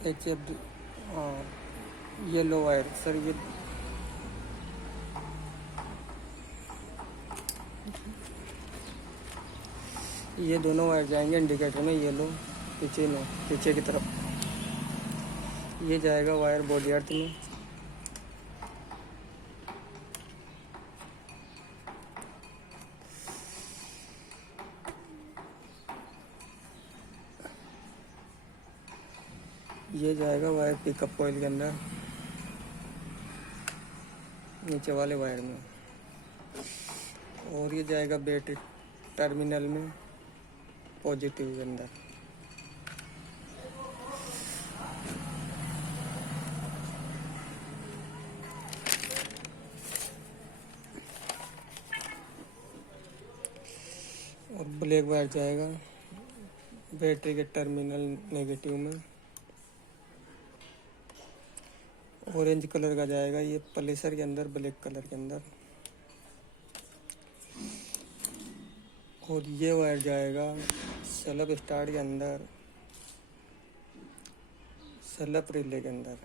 HF, हाँ, yellow wire sir. ये दोनों वायर जाएंगे इंडिकेटर में, येलो पीछे में, पीछे की तरफ। ये जाएगा वायर बॉडी अर्थ में। ये जाएगा वायर पिकअप कॉइल के अंदर, नीचे वाले वायर में। और ये जाएगा बैटरी टर्मिनल में, पॉजिटिव के अंदर। और ब्लैक वायर जाएगा बैटरी के टर्मिनल नेगेटिव में। ऑरेंज कलर का जाएगा ये पल्सेर के अंदर, ब्लैक कलर के अंदर। और ये वायर जाएगा सेल्फ स्टार्ट के अंदर, सेल्फ रिले के अंदर।